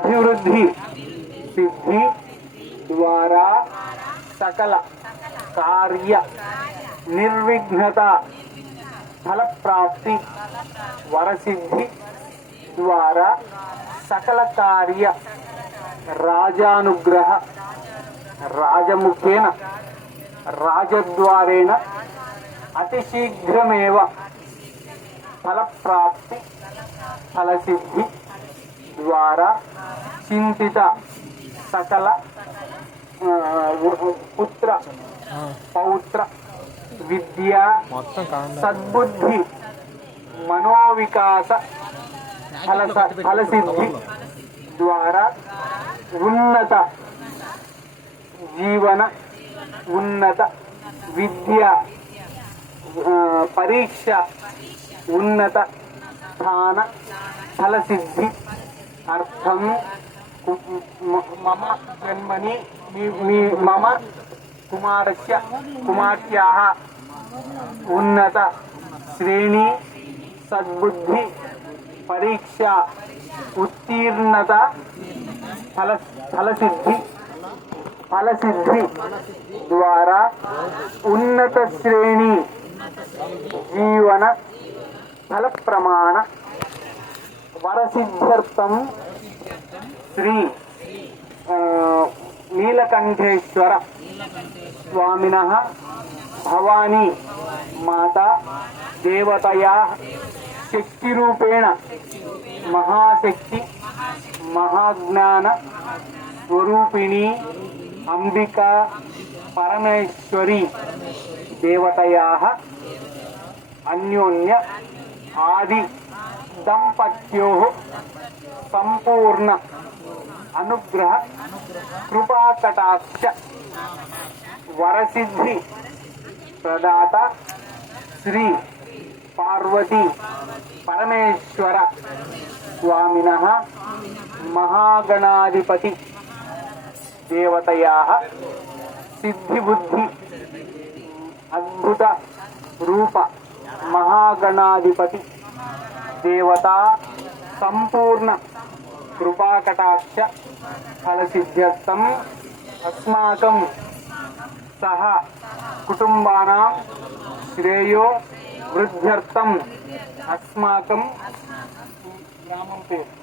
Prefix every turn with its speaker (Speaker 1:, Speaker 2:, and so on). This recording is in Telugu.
Speaker 1: అభివృద్ధి సిద్ధి ద్వారా సకల కార్య నిర్విఘ్నత ఫలప్రాప్తి వరసిద్ధి ద్వారా సకల కార్య రాజానుగ్రహ రాజముఖేన రాజద్వారేణ అతిశీఘ్రమేవ ఫలప్రాప్తి ఫలసిద్ధి ద్వారా చింతిత సకల పుత్ర పౌత్ర విద్య సద్బుద్ధి మనోవికాస ఫల ఫలసిద్ధి ద్వారా ఉన్నత జీవన ఉన్నత విద్య పరీక్ష ఉన్నత స్థాన ఫలసిద్ధి అర్థం. మమ జన్మని మీ- మమ కుమారస్య కుమార్త్యా ఉన్నత శ్రేణి సద్బుద్ధి పరీక్ష ఉత్తీర్ణత ఫల ఫలసిద్ధి ఫలసిద్ధి ద్వారా ఉన్నత శ్రేణి జీవన ఫల ప్రమాణ వరసిద్ధ్యర్థం శ్రీ నీలకంఠేశ్వర స్వామిన భవానీ మాత దేవతయా శక్తిరూపేణ మహాశక్తి మహాజ్ఞాన స్వరూపిణి అంబికా పరమేశ్వరి దేవతయా అన్యోన్య ఆది దంపత్యో సంపూర్ణ అనుగ్రహ కృపాకటాక్ష వరసిద్ధి ప్రదాత శ్రీ పార్వతీ పరమేశ్వర స్వామిన మహాగణాధిపతి దేవతయా సిద్ధిబుద్ధి అద్భుత రూప మహాగణాధిపతి దేవత సంపూర్ణ కృపాకటాక్ష ఫలసిద్ధ్యర్థం. అస్మాకం సహ కుటుంబానాం శ్రేయో వృద్ధ్యర్థం. అస్మాకం గ్రామం పేరు.